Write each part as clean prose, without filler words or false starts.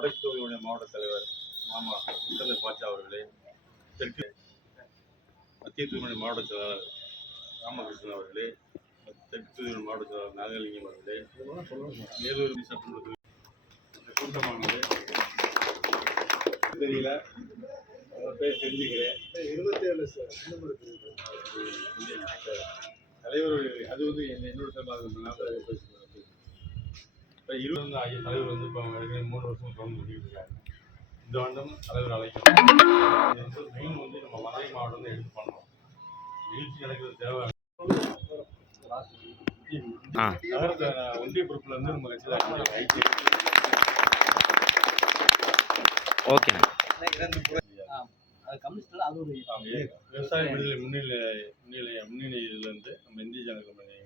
வடக்கு தொகுதியுடைய மாவட்ட தலைவர் மாமா முத்தமிழ் பாட்சா அவர்களே, தெற்கு மத்திய தொகுதியுடைய மாவட்ட செயலாளர் ராமகிருஷ்ணன் அவர்களே, தெற்கு தொகுதியுடைய மாவட்ட செயலாளர் நாகலிங்கம் அவர்களே, மேலூர் சட்டமன்ற கூட்டமானது தெரியல பேர் தெரிஞ்சுக்கிறேன். 27 தலைவர் அது வந்து என்னோட சம்பாதம் இப்போ 20 ஆகிய தலைவர் வந்து இப்போ 3 வருஷம் தொடர்ந்து பண்ணிட்டு இருக்காங்க. இந்த வருடம் தலைவர் அழைக்கணும். மெயின் வந்து நம்ம மதுரை மாவட்டம் எடுத்து பண்ணோம். நிகழ்ச்சி நடக்கிறது தேவை. நகரத்தை ஒன்றிய பொறுப்புல இருந்து நம்ம கட்சியில் ஓகேண்ணா. விவசாய விடுதலை முன்னணியிலிருந்து நம்ம இந்திய ஜனதா கம்பெனி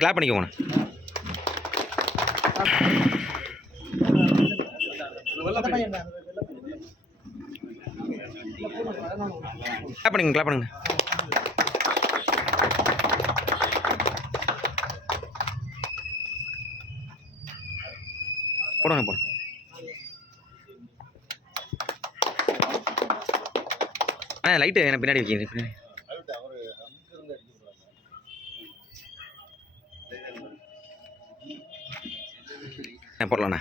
கிளாப் பண்ணிக்கோங்க. கிளாப் பண்ணுங்க, கிளாப் பண்ணுங்க. போடுங்க போடுங்க. லைட்டு என்ன பின்னாடி வைக்கிறீங்க. போடலாண்ணா.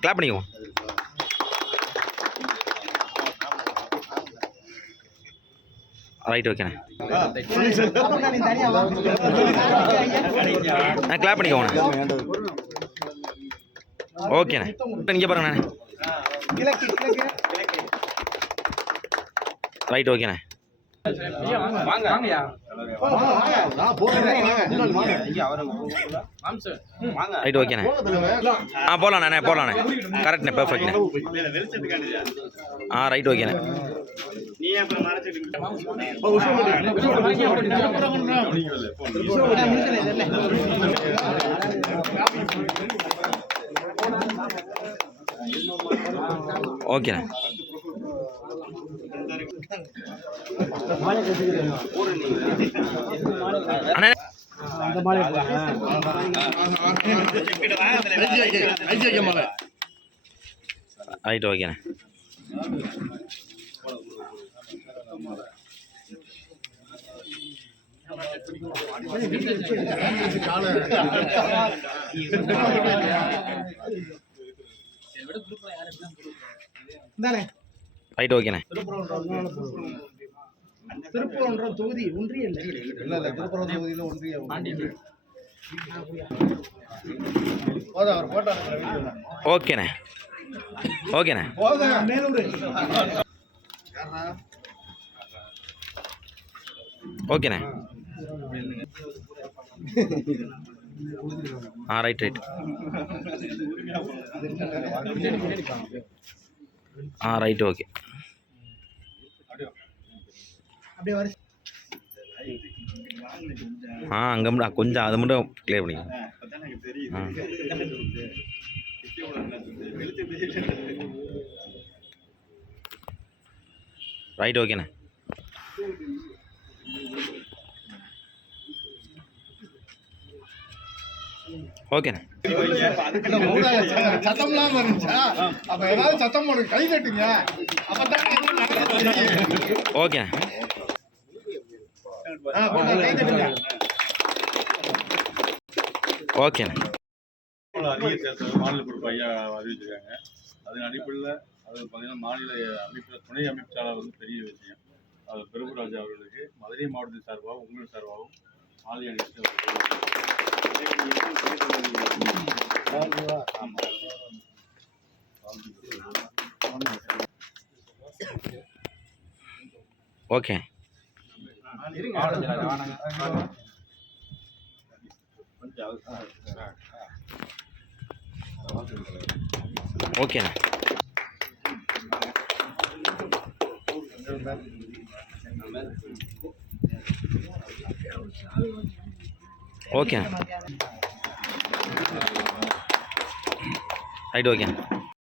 கிளாப் பண்ணிக்கோ. ரைட், ஓகேண்ணா. கிளாப் பண்ணிக்கோண்ணா. ஓகேண்ணா. இங்கே பாருங்கண்ணா. ரைட், ஓகேண்ணா. ரைட், ஓகேண்ணா. போடலாண்ணே, போடலாண்ணே. கரெக்ட்ண்ணே, பெர்ஃபெக்ட்ண்ணே. ரைட், ஓகேண்ணே. ஓகேண்ணே. ரைட், ஓகேண்ணே. ரைட், ஓகேண்ணே. திருப்பூர் தொகுதி ஒன்றிய திருப்பூர் தொகுதியில் ஒன்றிய ஓகேண்ணே. ஓகேண்ணே. ஓகேண்ணே. Right, right. Right, okay. அங்கே மட்டும் கொஞ்சம் அதை மட்டும் கிளியர் பண்ணிக்கோங்க. ரைட், ஓகேண்ணே. ஓகேண்ணே. சத்தம்லாம் வந்துச்சா? அப்ப ஏதாவது சத்தம் போடுங்க, கை தட்டுங்க. ஓகேண்ணே. ஓகேண்ணே. அதிக தேர்தல் மாநில பொறுப்பு ஐயா அறிவிச்சிருக்காங்க. அதன் அடிப்படையில் அது பார்த்தீங்கன்னா மாநில அமைப்பு துணை அமைப்பாளர் வந்து பெரிய விஷயம். அது பிரபுராஜா அவர்களுக்கு மதுரை மாவட்டத்தின் சார்பாகவும் உங்கள் சார்பாகவும் மாலை அணிவித்து ஓகே. ஓகேண்ணா. ஓகே. Right, okay.